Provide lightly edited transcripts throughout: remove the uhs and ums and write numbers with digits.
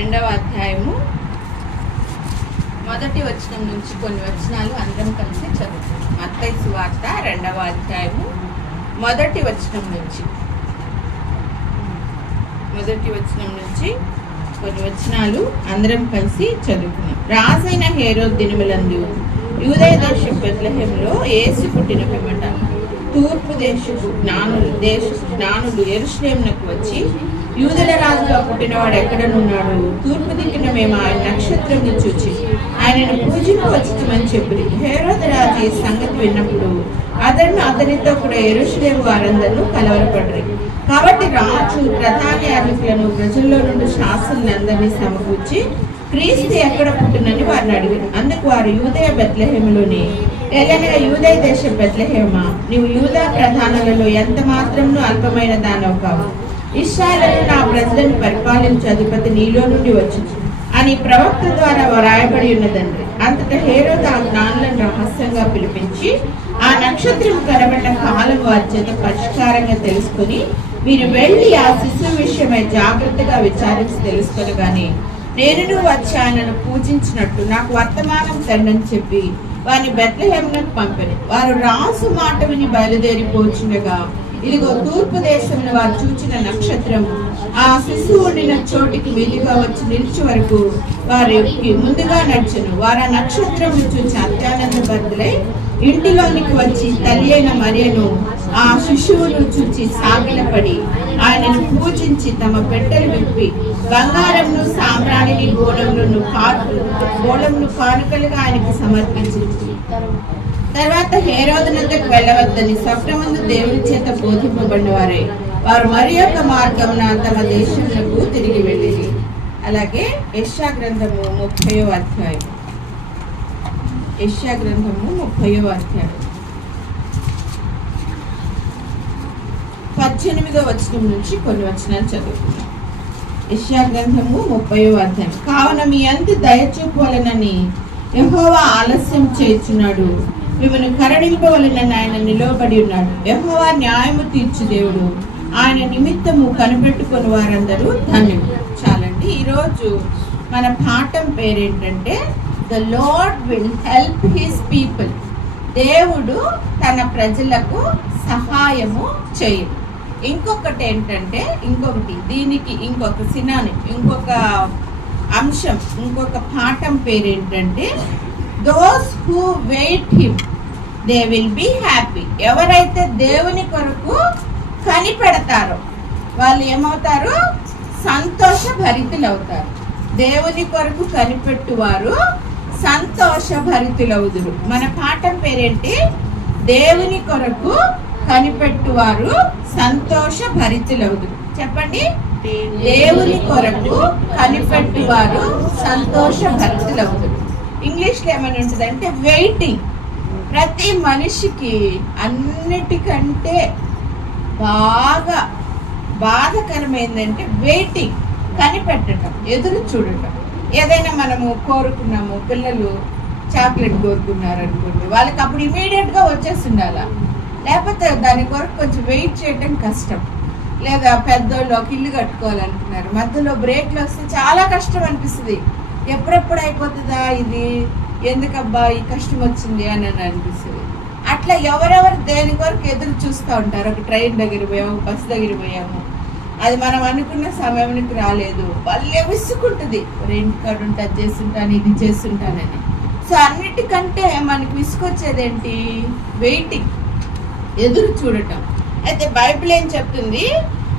2వ అధ్యాయము మొదటి వచనం నుంచి కొన్ని వచనాలు అందరం కలిసి చదువుతాం. మత్తయి సువార్త 2వ అధ్యాయము మొదటి వచనం నుంచి కొన్ని వచనాలు అందరం కలిసి చదువుకున్నాం. రాజైన హేరోదు దినములందు యూదయ దేశం బెత్లెహేములో యేసు పుట్టిన పిమ్మట తూర్పు దేశపు జ్ఞానులు యెరూషలేమునకు వచ్చి, యూదుల రాజుగా పుట్టినవాడు ఎక్కడనున్నాడు? తూర్పు దిక్కున మేము ఆయన నక్షత్రం చూచి ఆయనను పూజింపవచ్చుమని చెప్పి హేరోదు రాజు ఈ సంగతి విన్నప్పుడు అతనితో కూడా యెరూషలేము వారందరూ కలవరపడ్డారు. కాబట్టి రాజు ప్రధాన యాజకులను ప్రజల్లో నుండి శాస్త్రులందరినీ సమకూర్చి క్రీస్తు ఎక్కడ పుట్టినని వారిని అడిగారు. అందుకు వారు యూదయ బెత్లెహేములోని ఎలాగనగా యూదయ దేశం బెత్లెహేమా, నీవు యూదా ప్రధానులలో ఎంత మాత్రమును అల్పమైన దానవు కావు. ఇశ్రాయేలు నా ప్రజలను పరిపాలించు అధిపతి నీలో నుండి వచ్చు అని ప్రవక్త ద్వారా రాయబడి ఉన్నదండి. అంతటా హేరోదు ఆ జ్ఞానులను రహస్యంగా పిలిపించి ఆ నక్షత్రం కనబడిన కాలం వారి చేత పరిష్కారంగా తెలుసుకుని, మీరు వెళ్ళి ఆ శిశువు విషయమై జాగ్రత్తగా విచారించి తెలుసుకొని గాని నేను వచ్చి ఆయనను పూజించినట్టు నాకు వర్తమానం తండని చెప్పి వారిని బెత్లెహేమునకు పంపిన. వారు రాజు మాట విని బయలుదేరిపోచుండగా ఇదిగో తూర్పు దేశంలో వారు చూచిన నక్షత్రం ఆ శిశువు ఉండిన చోటికి వీలుగా వచ్చి నిలిచే వరకు వారికి ముందుగా నడిచెను. వారు ఆ నక్షత్రం చూసి అత్యానంద భరితులై ఇంటిలోనికి వచ్చి తల్లి అయిన మరియను ఆ శిశువును చూచి సాగిలపడి ఆయనను పూజించి తమ పెట్టెలు విప్పి బంగారంను సాంబ్రాణిని గోళంను కానుకలుగా ఆయనకు సమర్పించింది. తర్వాత హేరోదునద్దకు వెళ్ళవద్దని స్వప్నమందు దేవుని చేత బోధింపబడిన వారే వారు మరి యొక్క మార్గమున తమ దేశములకు తిరిగి వెళ్ళింది. అలాగే యెషయా గ్రంథము 30వ అధ్యాయం 18వ వచనం నుంచి కొన్ని వచనాలు చదువుకున్నాం. యెషయా గ్రంథము 30వ అధ్యాయం. కావున మీ అందు దయచూపవలెనని యెహోవా ఆలస్యం చేయుచున్నాడు, మిమ్మల్ని కరుణింపవలెనని ఆయన నిలవబడి ఉన్నాడు. యెహోవా న్యాయము తీర్చు దేవుడు, ఆయన నిమిత్తము కనిపెట్టుకుని వారందరూ ధన్యులు. చాలండి. ఈరోజు మన పాఠం పేరేంటంటే the Lord will help his people. దేవుడు తన ప్రజలకు సహాయము చేయడు. ఇంకొకటి ఏంటంటే దీనికి ఇంకొక అంశం, ఇంకొక పాఠం పేరేంటంటే those who wait him they will be happy. ఎవరైతే దేవుని కొరకు కనిపెడతారో వాళ్ళు ఏమవుతారు? సంతోష భరితులవుతారు. దేవుని కొరకు కనిపెట్టువారు సంతోష భరితులవుదురు. మన పాఠం పేరేంటి? దేవుని కొరకు కనిపెట్టువారు సంతోష భరితులవుదురు. చెప్పండి. దేవుని కొరకు కనిపెట్టువారు సంతోష భరితులవుదురు. ఇంగ్లీష్లో ఏమని ఉంటుందంటే వెయిటింగ్. ప్రతి మనిషికి అన్నిటికంటే బాగా బాధకరమైందంటే వెయిటింగ్, కనిపెట్టడం, ఎదురు చూడటం. ఏదైనా మనము కోరుకున్నాము, పిల్లలు చాక్లెట్ కోరుకున్నారు అనుకోండి, వాళ్ళకి అప్పుడు ఇమీడియట్గా వచ్చేస్తుండాలా, లేకపోతే దాని కొరకు కొంచెం వెయిట్ చేయడం కష్టం. లేదా పెద్దోళ్ళు ఒక ఇల్లు కట్టుకోవాలనుకున్నారు, మధ్యలో బ్రేక్లు వస్తే చాలా కష్టం అనిపిస్తుంది. ఎప్పుడెప్పుడు అయిపోతుందా ఇది, ఎందుకబ్బా ఈ కష్టం వచ్చింది అని అనిపిస్తుంది. అట్లా ఎవరెవరు దేని కొరకు ఎదురు చూస్తూ ఉంటారు. ఒక ట్రైన్ దగ్గర పోయాము, బస్సు దగ్గర పోయాము, అది మనం అనుకున్న సమయానికి రాలేదు, వాళ్ళే విసుకుంటుంది. ఇంటికాడ ఉంటే అది చేస్తుంటాను, ఇది చేస్తుంటానని. సో అన్నిటికంటే మనకి విసుకొచ్చేదేంటి? వెయిటింగ్, ఎదురు చూడటం. అయితే బైబిల్ ఏం చెప్తుంది?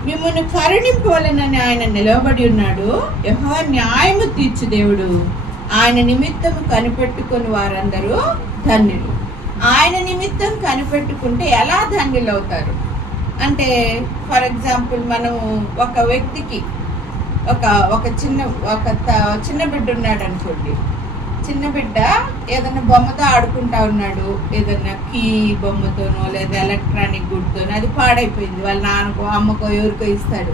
మిమ్మల్ని కరుణింపవలెనని ఆయన నిలవబడి ఉన్నాడు. యెహోవా న్యాయము తీర్చు దేవుడు, ఆయన నిమిత్తము కనిపెట్టుకుని వారందరూ ధన్యులు. ఆయన నిమిత్తం కనిపెట్టుకుంటే ఎలా ధన్యులు అవుతారు అంటే, ఫర్ ఎగ్జాంపుల్ మనము ఒక వ్యక్తికి ఒక చిన్న బిడ్డ ఉన్నాడు అనుకోండి. చిన్న బిడ్డ ఏదైనా బొమ్మతో ఆడుకుంటా ఉన్నాడు, ఏదైనా కీ బొమ్మతోనో లేదా ఎలక్ట్రానిక్ గుడ్తోనో, అది పాడైపోయింది. వాళ్ళ నాన్నకో అమ్మకో ఎవరికో ఇస్తాడు,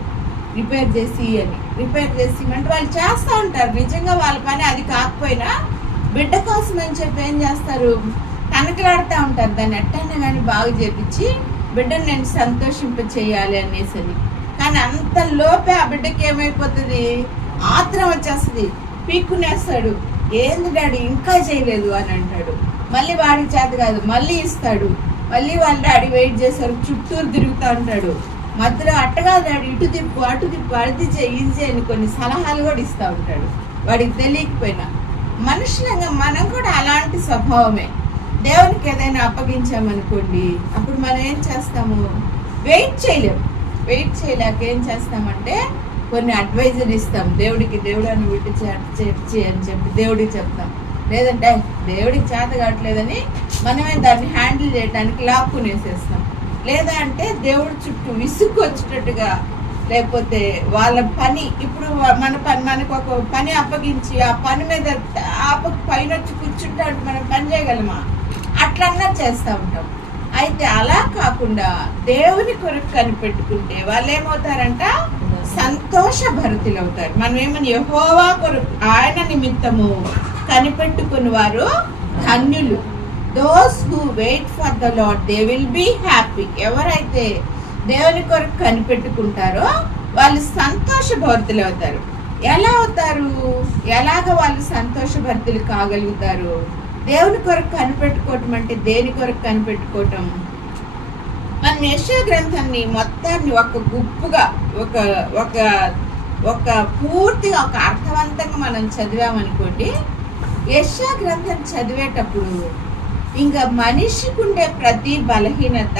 రిపేర్ చేసి అంటే వాళ్ళు చేస్తూ ఉంటారు. నిజంగా వాళ్ళ పని అది కాకపోయినా బిడ్డ కోసం అని చెప్పి ఏం చేస్తారు? తనకలాడుతూ ఉంటారు. దాన్ని ఎట్టైనా కానీ బాగు చేపించి బిడ్డను నేను సంతోషింప చేయాలి అనేసి. కానీ అంత లోపే ఆ బిడ్డకి ఏమైపోతుంది? ఆత్రం వచ్చేస్తుంది, పీక్కునేస్తాడు. ఏంది డాడీ ఇంకా చేయలేదు అని అంటాడు. మళ్ళీ వాడికి చేత కాదు, మళ్ళీ ఇస్తాడు. మళ్ళీ వాళ్ళ డాడీ వెయిట్ చేస్తారు, చుట్టూరు తిరుగుతూ ఉంటాడు. మధ్యలో అట్టగా డాడీ ఇటు తిప్పు అటు తిప్పు అది చేయి ఇది చేయని కొన్ని సలహాలు కూడా ఇస్తూ ఉంటాడు వాడికి తెలియకపోయినా. మనుషులంగా మనం కూడా అలాంటి స్వభావమే. దేవునికి ఏదైనా అప్పగించామనుకోండి, అప్పుడు మనం ఏం చేస్తాము, వెయిట్ చేయలేక ఏం చేస్తామంటే కొన్ని అడ్వైజర్ ఇస్తాం. దేవుడు అని విట్టి చేర్చి అని చెప్పి దేవుడికి చెప్తాం. లేదంటే దేవుడికి చేత కావట్లేదని మనమే దాన్ని హ్యాండిల్ చేయడానికి లాక్కునేసేస్తాం. లేదా అంటే దేవుడి చుట్టూ విసుగు వచ్చేటట్టుగా, లేకపోతే వాళ్ళ పని, ఇప్పుడు మనకు ఒక పని అప్పగించి ఆ పని మీద పైన వచ్చి కూర్చుంటే మనం పని చేయగలమా, అట్లన్నా చేస్తూ ఉంటాం. అయితే అలా కాకుండా దేవుని కొరకు కనిపెట్టుకుంటే వాళ్ళు ఏమవుతారంట, సంతోష భరితులు అవుతారు. మనం ఏమని, యెహోవా కొరకు ఆయన నిమిత్తము కనిపెట్టుకుని వారు ధన్యులు. Those who wait for the Lord they will be happy. ఎవరైతే దేవుని కొరకు కనిపెట్టుకుంటారో వాళ్ళు సంతోష భరితులు అవుతారు. ఎలా అవుతారు, ఎలాగ వాళ్ళు సంతోష భరితులు కాగలుగుతారు? దేవుని కొరకు కనిపెట్టుకోవటం అంటే దేని కొరకు కనిపెట్టుకోవటం? మనం యెషయా గ్రంథాన్ని మొత్తాన్ని ఒక గుప్పుగా ఒక పూర్తిగా ఒక అర్థవంతంగా మనం చదివామనుకోండి, యెషయా గ్రంథం చదివేటప్పుడు ఇంకా మనిషికి ఉండే ప్రతి బలహీనత,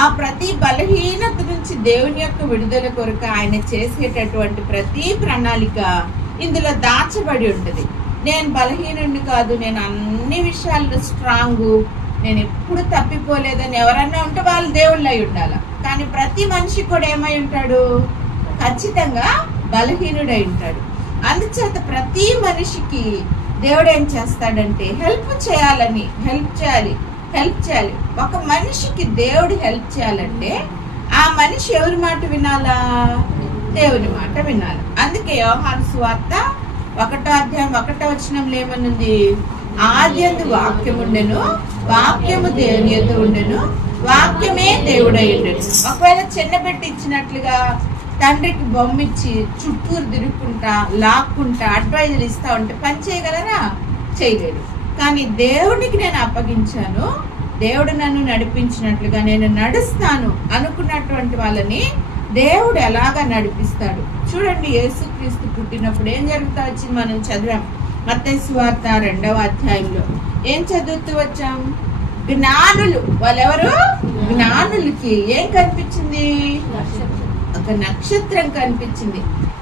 ఆ ప్రతి బలహీనత నుంచి దేవుని యొక్క విడుదల కొరకు ఆయన చేసేటటువంటి ప్రతి ప్రణాళిక ఇందులో దాచబడి ఉంటుంది. నేను బలహీనుడిని కాదు, నేను అన్ని విషయాల్లో స్ట్రాంగు, నేను ఎప్పుడు తప్పిపోలేదని ఎవరన్నా ఉంటే వాళ్ళు దేవుళ్ళు అయి ఉండాలి. కానీ ప్రతి మనిషి కూడా ఏమై ఉంటాడు, ఖచ్చితంగా బలహీనుడై ఉంటాడు. అందుచేత ప్రతి మనిషికి దేవుడు ఏం చేస్తాడంటే హెల్ప్ చేయాలి. ఒక మనిషికి దేవుడు హెల్ప్ చేయాలంటే ఆ మనిషి ఎవరి మాట వినాలా, దేవుని మాట వినాలి. అందుకే యోహాను సువార్త 1వ అధ్యాయం 1వ వచనంలో ఏమనుంది, ఆద్యందు వాక్యము ఉండెను, వాక్యము దేవుని యొద్ద ఉండెను, వాక్యమే దేవుడై ఉండెను. ఒకవేళ చిన్నబెట్టి ఇచ్చినట్లుగా తండ్రికి బొమ్మిచ్చి చుట్టూరు తిరుగుకుంటా లాక్కుంటా అడ్వైజులు ఇస్తా ఉంటే పని చేయగలరా? చేయలేరు. కానీ దేవుడికి నేను అప్పగించాను, దేవుడు నన్ను నడిపించినట్లుగా నేను నడుస్తాను అనుకున్నటువంటి వాళ్ళని దేవుడు ఎలాగా నడిపిస్తాడు చూడండి. యేసుక్రీస్తు పుట్టినప్పుడు ఏం జరుగుతా వచ్చింది మనం చదివాం. మత్తయి సువార్త 2వ అధ్యాయంలో ఏం చదువుతూ వచ్చాం, జ్ఞానులు, వాళ్ళెవరు, జ్ఞానులకి ఏం కనిపించింది, ఒక నక్షత్రం కనిపించింది.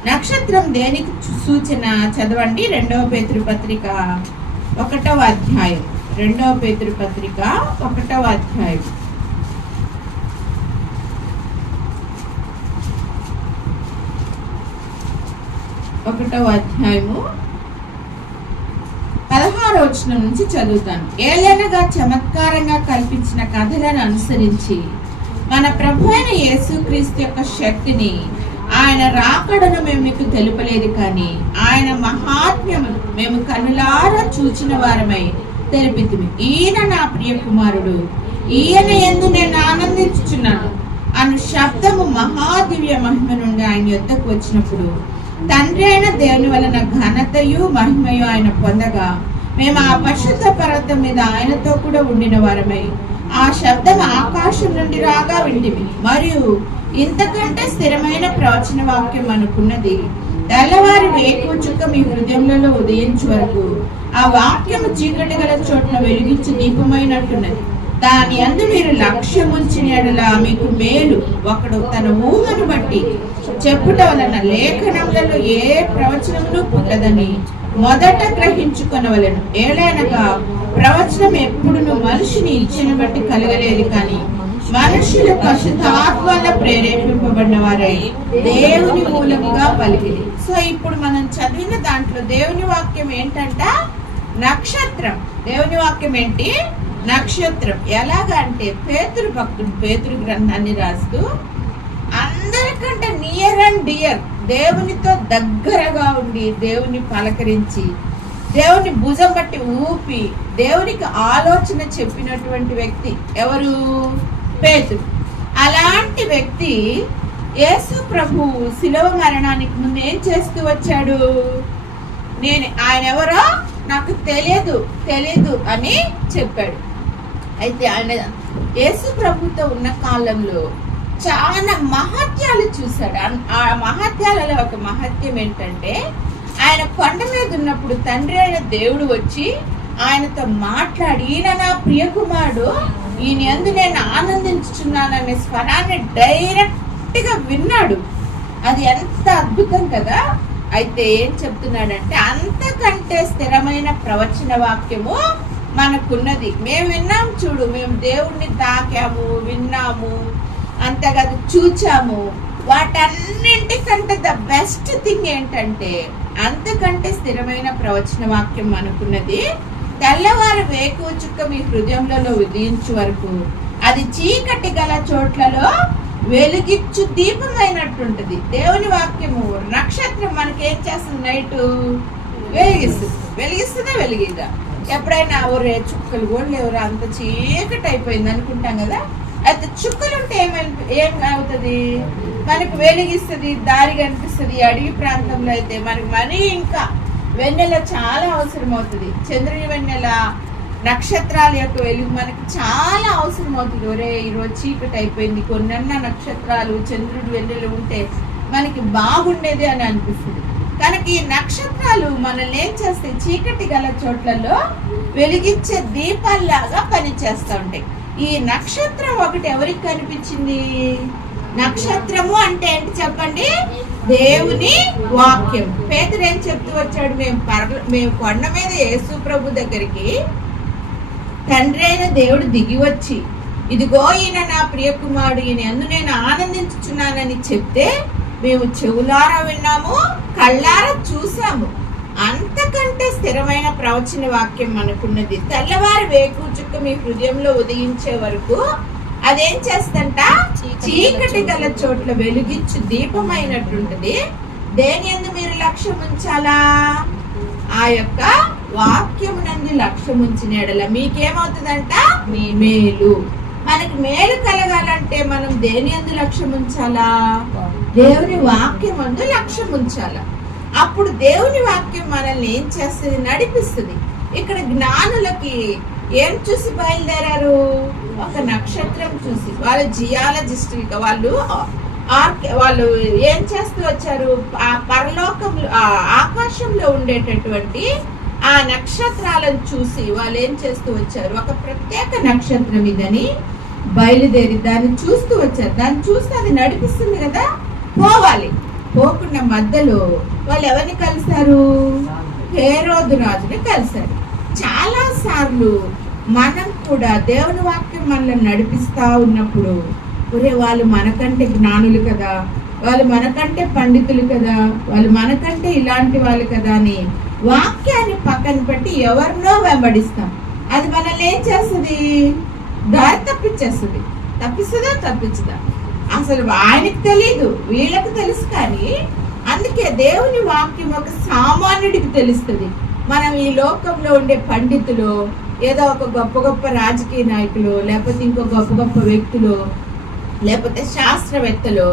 నక్షత్రం దేనికి సూచన? చదవండి 2వ పేతురు పత్రిక 1వ అధ్యాయం. 2వ పేతురు పత్రిక 1వ అధ్యాయం. 1వ అధ్యాయము 16వ వచనం నుంచి చదువుతాను. ఏలైనగా చమత్కారంగా కల్పించిన కథలను అనుసరించి మన ప్రభు అయిన యేసుక్రీస్తు యొక్క శక్తిని, ఆయన రాకడను మేము మీకు తెలుపలేదు, కానీ ఆయన మహాత్మ్యమును మేము కనులారా చూచిన వారమై తెలిపితిమి. ఈయన నా ప్రియ కుమారుడు, ఈయన యందు నేను ఆనందించుచున్నాను అను శబ్దము మహాదివ్య మహిమ నుండి ఆయన యొద్దకు వచ్చినప్పుడు తండ్రి అయిన దేవుని వలన ఘనతయు మహిమయు ఆయన పొందగా మేము ఆ పరిశుద్ధ పర్వతం మీద ఆయనతో కూడా ఉండిన వారమై ఆ శబ్దం ఆకాశం నుండి రాగా వింటిమి. మరియు ఇంతకంటే స్థిరమైన ప్రవచన వాక్యం అనుకున్నది, తెల్లవారి వేకువ చుక్క మీ హృదయంలో ఉదయించు వరకు ఆ వాక్యము చీకటి గల చోట్ల వెలిగించి దీపమైనట్టున్నది. దాని అందు మీరు లక్ష్యముంచిన ఎడల మీకు మేలు. ఒకడు తన ఊహను బట్టి చెప్పుట వలన లేఖనములలో ఏ ప్రవచనమును పుట్టదని మొదట గ్రహించుకొనవలెను. ఏలైనగా ప్రవచనం ఎప్పుడును మనిషిని ఇచ్చిన బట్టి కలగలేదు, కానీ మనుషులు పరిశుద్ధాత్మల ప్రేరేపింపబడిన వారై దేవుని మూలముగా పలికింది. సో ఇప్పుడు మనం చదివిన దాంట్లో దేవుని వాక్యం ఏంటంట, నక్షత్రం. దేవుని వాక్యం ఏంటి, నక్షత్రం. ఎలాగా అంటే పేతురు భక్తుడు పేతురు గ్రంథాన్ని రాస్తూ అందరికంటే నియర్ అండ్ డియర్, దేవునితో దగ్గరగా ఉండి దేవుని పలకరించి దేవుని భుజం బట్టి ఊపి దేవునికి ఆలోచన చెప్పినటువంటి వ్యక్తి ఎవరు, పేతురు. అలాంటి వ్యక్తి యేసు ప్రభు శిలువ మరణానికి ముందు ఏం చేస్తూ వచ్చాడు? ఆయన ఎవరో నాకు తెలియదు అని చెప్పాడు. అయితే ఆయన యేసు ప్రభుతో ఉన్న కాలంలో చాలా మహత్యాలు చూశాడు. ఆ మహత్యాలలో ఒక మహత్యం ఏంటంటే, ఆయన కొండ మీద ఉన్నప్పుడు తండ్రి అయిన దేవుడు వచ్చి ఆయనతో మాట్లాడి, ఈయన నా ప్రియకుమారుడు, ఈయన యందు నేను ఆనందించుచున్నాననే స్వరాన్ని డైరెక్ట్ గా విన్నాడు. అది ఎంత అద్భుతం కదా. అయితే ఏం చెప్తున్నాడంటే, అంతకంటే స్థిరమైన ప్రవచన వాక్యము మనకున్నది. మేము విన్నాం చూడు, మేము దేవుణ్ణి తాకాము, విన్నాము, అంతేకాదు చూచాము. వాటన్నింటికంటే ద బెస్ట్ థింగ్ ఏంటంటే, అంతకంటే స్థిరమైన ప్రవచన వాక్యం మనకున్నది. తెల్లవారు వేకువ చుక్క మీ హృదయంలో ఉదయించు వరకు అది చీకటి గల చోట్లలో వెలుగిచ్చు దీపమైనట్టుంటది. దేవుని వాక్యము నక్షత్రం మనకేం చేస్తుంది? నైట్ వెలిగిస్తుందా వెలిగిదా? ఎప్పుడైనా ఒరే చుక్కలు కూడా లేవురా, అంత చీకటి అయిపోయింది అనుకుంటాం కదా. అయితే చుక్కలు ఉంటే ఏం అవుతుంది? మనకు వెలిగిస్తుంది, దారి కనిపిస్తుంది. అడవి ప్రాంతంలో అయితే మనకి మరీ ఇంకా వెన్నెల చాలా అవసరం అవుతుంది. చంద్రుని వెన్నెల, నక్షత్రాల యొక్క వెలుగు మనకి చాలా అవసరం అవుతుంది. ఒరే ఈరోజు చీకటి అయిపోయింది, కొన్నన్న నక్షత్రాలు, చంద్రుడి వెన్నెలు ఉంటే మనకి బాగుండేది అని అనిపిస్తుంది. కనుక ఈ నక్షత్రాలు మనల్ని ఏం చేస్తాయి? చీకటి గల చోట్లలో వెలిగించే దీపాల్లాగా పనిచేస్తూ ఉంటాయి. ఈ నక్షత్రం ఒకటి ఎవరికి కనిపించింది? నక్షత్రము అంటే ఏంటి చెప్పండి? దేవుని వాక్యం. పేతురు ఏం చెప్తూ వచ్చాడు? మేము కొండ మీద యేసు ప్రభు దగ్గరికి తండ్రి అయిన దేవుడు దిగి వచ్చి, ఇదిగో ఈయన నా ప్రియ కుమారుడు, ఈయన యందు నేను ఆనందించుచున్నానని చెప్తే మేము చెవులారా విన్నాము, కళ్ళారా చూసాము. అంతకంటే స్థిరమైన ప్రవచన వాక్యం మనకున్నది. తెల్లవారు వేకువ చుక్క మీ హృదయంలో ఉదయించే వరకు అదేం చేస్తంట? చీకటి గల చోట్ల వెలుగిచ్చు దీపమైనట్టుంటది. దేని యందు మీరు లక్ష్యం ఉంచాలా? ఆ యొక్క వాక్యమునందు లక్ష్యం ఉంచిన ఎడల మీకేమవుతుందంట? మీ మేలు. మనకి మేలు కలగాలంటే మనం దేని యందు లక్ష్యం ఉంచాలా? దేవుని వాక్యం యందు లక్ష్యం ఉంచాలా. అప్పుడు దేవుని వాక్యం మనల్ని ఏం చేస్తుంది? నడిపిస్తుంది. ఇక్కడ జ్ఞానులకి ఏం చూసి బయలుదేరారు? ఒక నక్షత్రం చూసి. వాళ్ళ జియాలజిస్ట్, వాళ్ళు ఏం చేస్తూ వచ్చారు? ఆ పరలోకంలో, ఆకాశంలో ఉండేటటువంటి ఆ నక్షత్రాలను చూసి వాళ్ళు ఏం చేస్తూ వచ్చారు? ఒక ప్రత్యేక నక్షత్రం ఇదని బయలుదేరి దాన్ని చూస్తూ వచ్చారు. దాన్ని చూస్తే అది నడిపిస్తుంది కదా, పోవాలి. పోకుండా మధ్యలో వాళ్ళు ఎవరిని కలిశారు? హేరోదు రాజుని కలిశారు. చాలా సార్లు మనం కూడా దేవుని వాక్యం మనల్ని నడిపిస్తా ఉన్నప్పుడు, ఒరే వాళ్ళు మనకంటే జ్ఞానులు కదా, వాళ్ళు మనకంటే పండితులు కదా, వాళ్ళు మనకంటే ఇలాంటి వాళ్ళు కదా అని వాక్యాన్ని పక్కన పెట్టి ఎవరినో వెంబడిస్తాం. అది మనల్ని ఏం చేస్తుంది? దారి తప్పించేస్తుంది. తప్పించదా? అసలు ఆయనకు తెలీదు, వీళ్ళకి తెలుసు. కానీ అందుకే దేవుని వాక్యం ఒక సామాన్యుడికి తెలుస్తుంది. మనం ఈ లోకంలో ఉండే పండితులు, ఏదో ఒక గొప్ప రాజకీయ నాయకులు, లేకపోతే ఇంకో గొప్ప వ్యక్తులు, లేకపోతే శాస్త్రవేత్తలు,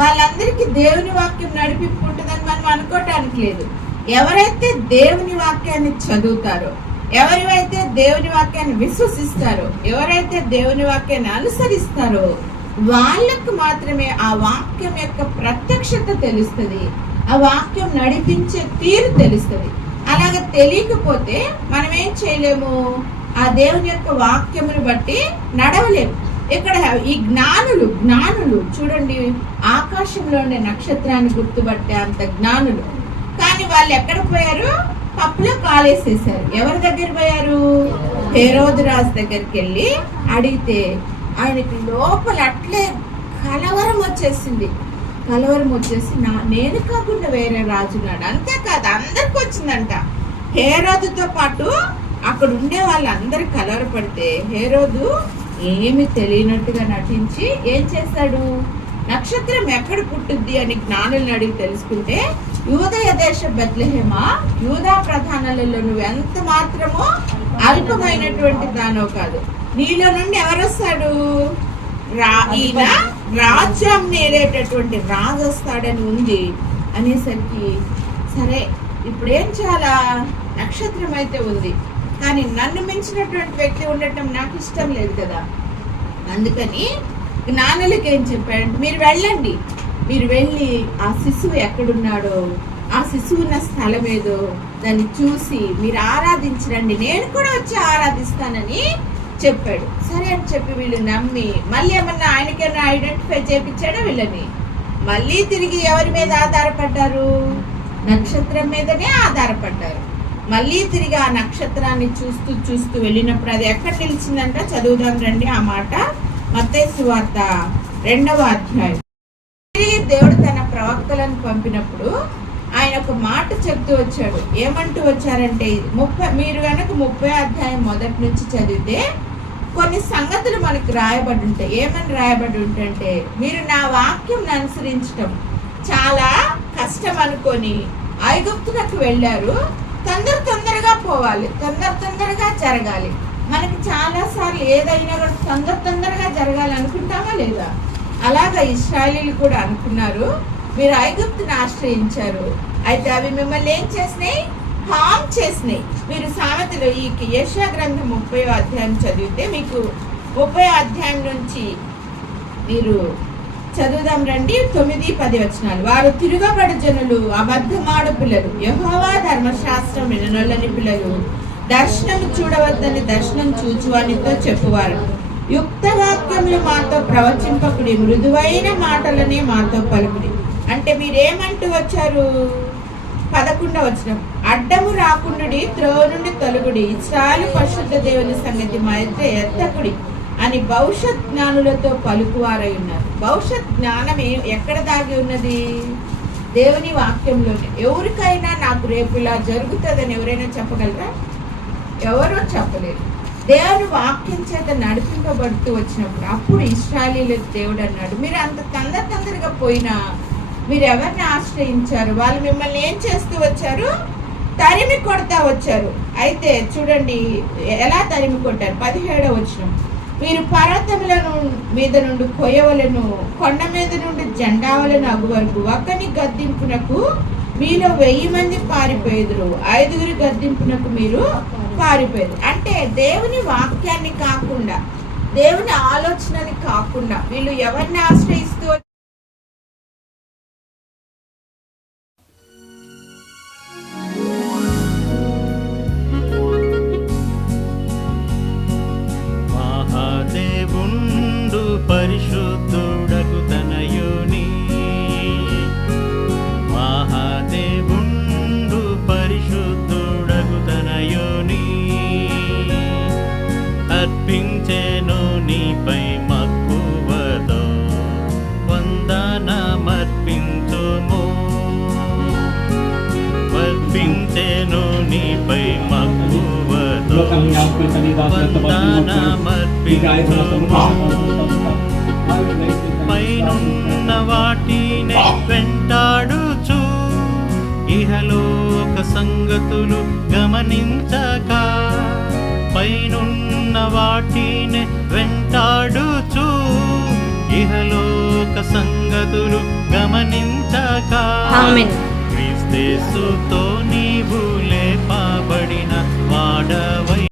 వాళ్ళందరికీ దేవుని వాక్యం నడిపించుకుంటుందని మనం అనుకోవటానికి లేదు. ఎవరైతే దేవుని వాక్యాన్ని చదువుతారో, ఎవరైతే దేవుని వాక్యాన్ని విశ్వసిస్తారో, ఎవరైతే దేవుని వాక్యాన్ని అనుసరిస్తారో వాళ్ళకు మాత్రమే ఆ వాక్యం యొక్క ప్రత్యక్షత తెలుస్తుంది. ఆ వాక్యం నడిపించే తీరు తెలుస్తుంది. అలాగే తెలియకపోతే మనం ఏం చేయలేము? ఆ దేవుని యొక్క వాక్యమును బట్టి నడవలేము. ఇక్కడ ఈ జ్ఞానులు చూడండి, ఆకాశంలో ఉండే నక్షత్రాన్ని గుర్తుపట్టే అంత జ్ఞానులు. కానీ వాళ్ళు ఎక్కడ పోయారు? పప్పులో కాలేసేసారు. ఎవరి దగ్గర పోయారు? హేరోదు రాజు దగ్గరికి వెళ్ళి అడిగితే ఆయనకి లోపల అట్లే కలవరం వచ్చేసి నేను కాకుండా వేరే రాజున్నాడు. అంతేకాదు, అందరికి వచ్చిందంట. హేరోదుతో పాటు అక్కడ ఉండే వాళ్ళందరూ కలవరపడితే హేరోదు ఏమి తెలియనట్టుగా నటించి ఏం చేశాడు? నక్షత్రం ఎక్కడ పుట్టుద్ది అని జ్ఞానులను అడిగి తెలుసుకుంటే, యూదయ దేశ బెత్లెహేమా, యూదా ప్రధానాలలో నువ్వు ఎంత మాత్రమో అల్పమైనటువంటి దానో కాదు, నీలో నుండి ఎవరు వస్తాడు? ఈయన రాజ్యం నేరేటటువంటి రాజు వస్తాడని ఉంది అనేసరికి సరే ఇప్పుడు ఏం చాలా నక్షత్రం అయితే ఉంది, కానీ నన్ను మించినటువంటి వ్యక్తి ఉండటం నాకు ఇష్టం లేదు కదా. అందుకని జ్ఞానులకి ఏం చెప్పాడంటే, మీరు వెళ్ళండి, మీరు వెళ్ళి ఆ శిశువు ఎక్కడున్నాడో, ఆ శిశువు ఉన్న స్థలం ఏదో దాన్ని చూసి మీరు ఆరాధించరండి, నేను కూడా వచ్చి ఆరాధిస్తానని చెప్పాడు. సరే అని చెప్పి వీళ్ళు నమ్మి మళ్ళీ ఏమన్నా ఆయనకైనా ఐడెంటిఫై చేయించాడో వీళ్ళని, మళ్ళీ తిరిగి ఎవరి మీద ఆధారపడ్డారు? నక్షత్రం మీదనే ఆధారపడ్డారు. మళ్ళీ తిరిగి ఆ నక్షత్రాన్ని చూస్తూ చూస్తూ వెళ్ళినప్పుడు అది ఎక్కడ నిలిచిందంట? చదువుదాం రండి ఆ మాట. మత్తయి సువార్త 2వ అధ్యాయం. తిరిగి దేవుడు తన ప్రవక్తలను పంపినప్పుడు ఆయన ఒక మాట చెప్తూ వచ్చాడు. ఏమంటూ వచ్చారంటే, మీరు కనుక 30వ అధ్యాయం మొదటి నుంచి చదివితే కొన్ని సంగతులు మనకు రాయబడి ఉంటాయి. ఏమని రాయబడి ఉంటే, మీరు నా వాక్యం అనుసరించడం చాలా కష్టం అనుకొని ఐగుప్తులకు వెళ్ళారు, తొందరగా పోవాలి, తొందరగా జరగాలి. మనకి చాలా సార్లు ఏదైనా కూడా తొందరగా జరగాలి అనుకుంటామా లేదా? అలాగా ఇశ్రాయేలీలు కూడా అనుకున్నారు. మీరు ఐగుప్తుని ఆశ్రయించారు, అయితే అవి మిమ్మల్ని ఏం చేసినాయి? హామ్ చేసినాయి. మీరు సామెతలు ఈ యెషయా గ్రంథం 30వ అధ్యాయం చదివితే మీకు 30వ అధ్యాయం నుంచి మీరు చదువుదాం రండి. 9-10 వచనాలు. వారు తిరుగబడు జనులు, అబద్ధమాడు పిల్లలు, యెహోవా ధర్మశాస్త్రం విననొల్లని పిల్లలు, దర్శనం చూడవద్దని దర్శనం చూచువానితో చెప్పువారు, యుక్త వాక్యములు మాతో ప్రవచింపకుడి, మృదువైన మాటలనే మాతో పలుకుడి. అంటే మీరేమంటూ వచ్చారు? 11వ వచనం, అడ్డము రాకుండుడి, త్రోవ నుండి తొలగుడి, ఇశ్రాయేలు పరిశుద్ధ దేవుని సంగతి మా ఎత్తకుడి అని భవిష్యత్ జ్ఞానులతో పలుకువారై ఉన్నారు. భవిష్యత్ జ్ఞానం ఎక్కడ దాగి ఉన్నది? దేవుని వాక్యంలోనే. ఎవరికైనా నాకు రేపు ఇలా జరుగుతుందని ఎవరైనా చెప్పగలరా? ఎవరో చెప్పలేరు. దేవుని వాక్యం చేత నడిపింపబడుతూ వచ్చినప్పుడు అప్పుడు ఇశ్రాయేలీయులకు దేవుడు అన్నాడు, మీరు అంత తొందరగా పోయినా మీరు ఎవరిని ఆశ్రయించారు? వాళ్ళు మిమ్మల్ని ఏం చేస్తూ వచ్చారు? తరిమి కొడతా వచ్చారు. అయితే చూడండి ఎలా తరిమి కొట్టారు. 17వ వచనం, మీరు పర్వతముల మీద నుండి కొయ్యవలను, కొండ మీద నుండి జెండావలను అగు వరకు ఒకని గద్దింపునకు మీలో 1000 మంది పారిపోయేదురు, 5గురి గద్దింపునకు మీరు పారిపోయేది. అంటే దేవుని వాక్యాన్ని కాకుండా, దేవుని ఆలోచనని కాకుండా వీళ్ళు ఎవరిని ఆశ్రయిస్తూ పరిశుద్ధుడగు తనయుని, మహాదేవుండు పరిశుద్ధుడగు తనయుని, అర్పించెను నీపై మక్కువతో వందనమర్పించుము, అర్పించెను నీపై మక్కువతో వందనమర్పించుము. పైనున్న వాటినే వెంటాడుచు ఇహలోక సంగతులు గమనించక, పైనున్న వాటినే వెంటాడుచు ఇహలోక సంగతులు గమనించక, క్రీస్తేసుతో